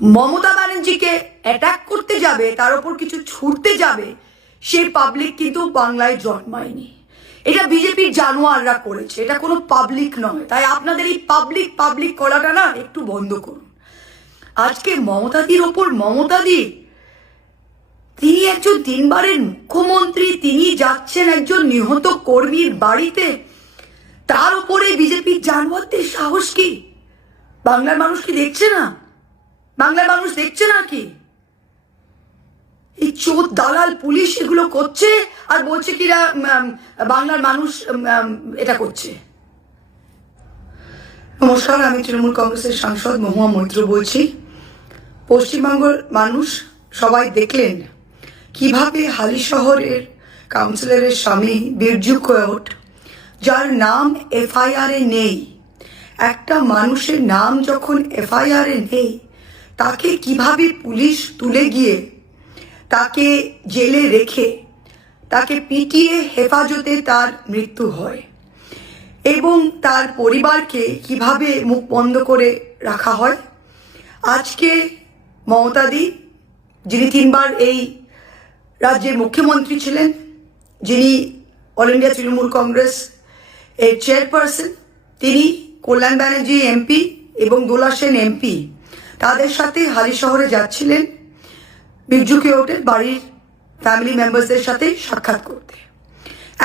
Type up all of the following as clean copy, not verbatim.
মমতা ব্যানার্জিকে অ্যাটাক করতে যাবে, তার উপর কিছু ছুটতে যাবে, সেই পাবলিক কিন্তু বাংলায় জন্মায়নি। এটা বিজেপির জানোয়াররা করেছে, এটা কোনো পাবলিক নয়। তাই আপনাদের এই পাবলিক পাবলিক করাটা না একটু বন্ধ করুন। আজকে মমতাদির ওপর মমতাদি, তিনি একজন তিনবারের মুখ্যমন্ত্রী, তিনি যাচ্ছেন একজন নিহত কর্মীর বাড়িতে, তার উপরে বিজেপির জানোয়ারদের সাহস কি? বাংলার মানুষ কি দেখছে না? বাংলার মানুষ দেখছে না কি? এই চোর দালাল পুলিশ এগুলো করছে আর বলছে কিরা বাংলার মানুষ এটা করছে। নমস্কার, আমি তৃণমূল কংগ্রেসের সাংসদ মহুয়া মৈত্র বলছি। পশ্চিমবঙ্গের মানুষ সবাই দেখলেন কিভাবে হালিশহরের কাউন্সিলরের স্বামী বিরজু কোয়েট, যার নাম এফআইআর এ নেই, একটা মানুষের নাম যখন এফআইআর এ নেই, তাকে কিভাবে পুলিশ তুলে গিয়ে তাকে জেলে রেখে তাকে পিটিয়ে হেফাজতে তার মৃত্যু হয় এবং তার পরিবারকে কিভাবে মুখ বন্ধ করে রাখা হয়। আজকে মমতাদি, যিনি তিনবার এই রাজ্যের মুখ্যমন্ত্রী ছিলেন, যিনি অল ইন্ডিয়া তৃণমূল কংগ্রেস এর চেয়ারপারসন, তিনি কল্যাণ ব্যানার্জি এমপি এবং দোলা সেন এমপি, তাদের সাথে হালিশহরে যাচ্ছিলেন বিরজু কোয়েটের বাড়ির ফ্যামিলি মেম্বার্সদের সাথে সাক্ষাৎ করতে।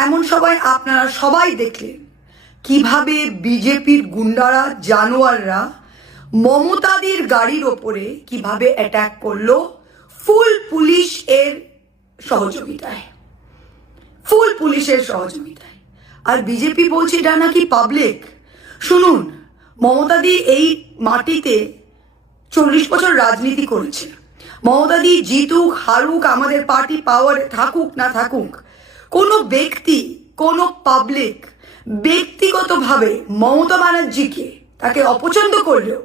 এমন সময় আপনারা সবাই দেখলেন কিভাবে বিজেপির গুন্ডারা, জানোয়াররা মমতাদির গাড়ির ওপরে কিভাবে অ্যাটাক করলো ফুল পুলিশ এর সহযোগিতায়, ফুল পুলিশের সহযোগিতায়। আর বিজেপি বলছে এটা নাকি পাবলিক। শুনুন, মমতাদি এই মাটিতে 40 বছর রাজনীতি করেছে। মমতাদি জিতুক হারুক, আমাদের পার্টি পাওয়ারে থাকুক না থাকুক, কোনো ব্যক্তি, কোনো পাবলিক ব্যক্তিগতভাবে মমতা ব্যানার্জিকে, তাকে অপছন্দ করলেও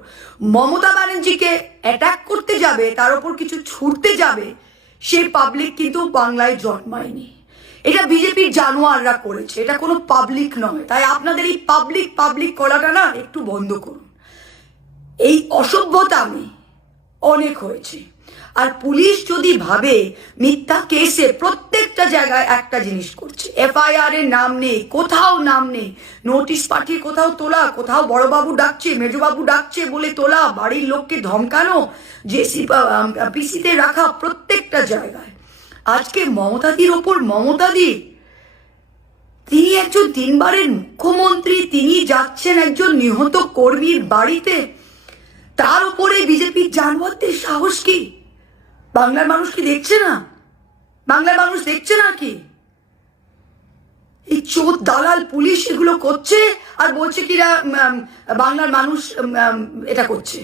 মমতা ব্যানার্জিকে অ্যাটাক করতে যাবে, তার উপর কিছু ছুটতে যাবে, সেই পাবলিক কিন্তু বাংলায় জন্মায়নি। এটা বিজেপির জানোয়াররা করেছে, এটা কোনো পাবলিক নয়। তাই আপনাদের এই পাবলিক পাবলিক করাটা না একটু বন্ধ করুন। এই অসভ্যতা আমি অনেক হয়েছে। আর পুলিশ যদি ভাবে মিথ্যা কেসে প্রত্যেকটা জায়গায় একটা জিনিস করছে, এফআইআর এর নাম নেই, কোথাও নাম নেই, নোটিশ পাঠিয়ে কোথাও তোলা, কোথাও বড়বাবু ডাকছে, মেজবাবু ডাকছে বলে তোলা, বাড়ির লোককে ধমকানো, জেসি পিসিতে রাখা, প্রত্যেকটা জায়গায়। আজকে মমতাদির ওপর মমতাদি, তিনি একজন তিনবারের মুখ্যমন্ত্রী, তিনি যাচ্ছেন একজন নিহত কর্মীর বাড়িতে, তার উপরে বিজেপির জানোয়ারদের সাহস কি? বাংলার মানুষ কি দেখছে না? বাংলার মানুষ দেখছে না কি? এই চোর দালাল পুলিশ এগুলো করছে আর বলছে কিরা বাংলার মানুষ এটা করছে।